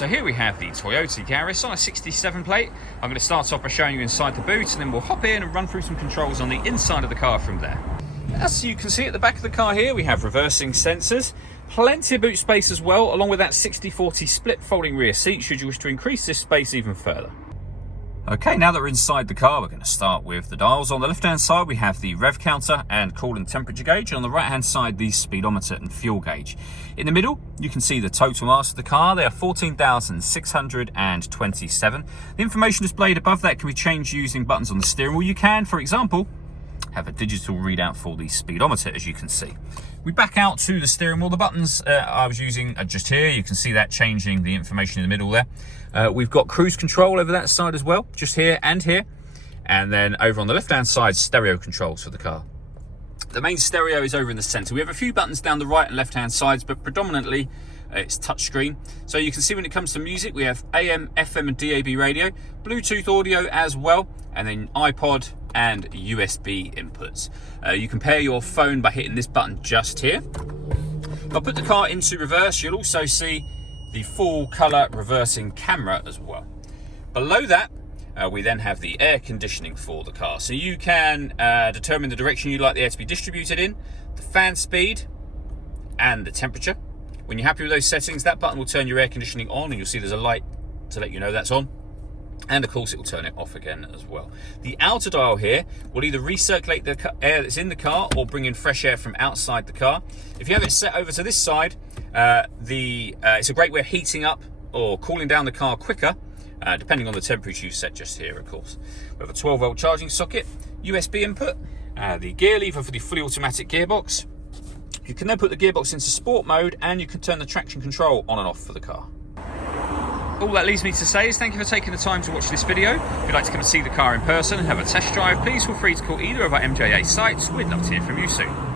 So here we have the Toyota Yaris on a 67 plate. I'm going to start off by showing you inside the boot, and then we'll hop in and run through some controls on the inside of the car from there. As you can see at the back of the car here, we have reversing sensors, plenty of boot space as well, along with that 60/40 split folding rear seat should you wish to increase this space even further. Okay, now that we're inside the car, we're going to start with the dials. On the left-hand side, we have the rev counter and coolant temperature gauge. And on the right-hand side, the speedometer and fuel gauge. In the middle, you can see the total mass of the car. They are 14,627. The information displayed above that can be changed using buttons on the steering wheel. You can, for example, have a digital readout for the speedometer, as you can see. We back out to the steering wheel. The buttons I was using are just here. You can see that changing the information in the middle there. We've got cruise control over that side as well, just here and here. And then over on the left-hand side, stereo controls for the car. The main stereo is over in the center. We have a few buttons down the right and left-hand sides, but predominantly it's touchscreen. So you can see when it comes to music, we have AM, FM and DAB radio, Bluetooth audio as well, and then iPod and USB inputs. You can pair your phone by hitting this button just here. If I put the car into reverse, you'll also see the full color reversing camera as well. Below that, we then have the air conditioning for the car. So you can determine the direction you'd like the air to be distributed in, the fan speed, and the temperature. When you're happy with those settings, that button will turn your air conditioning on, and you'll see there's a light to let you know that's on. And of course, it will turn it off again as well. The outer dial here will either recirculate the air that's in the car or bring in fresh air from outside the car. If you have it set over to this side, it's a great way of heating up or cooling down the car quicker, depending on the temperature you set just here, of course. We have a 12-volt charging socket, USB input, the gear lever for the fully automatic gearbox. You can then put the gearbox into sport mode, and you can turn the traction control on and off for the car. All that leaves me to say is thank you for taking the time to watch this video. If you'd like to come and see the car in person and have a test drive, please feel free to call either of our MJA sites. We'd love to hear from you soon.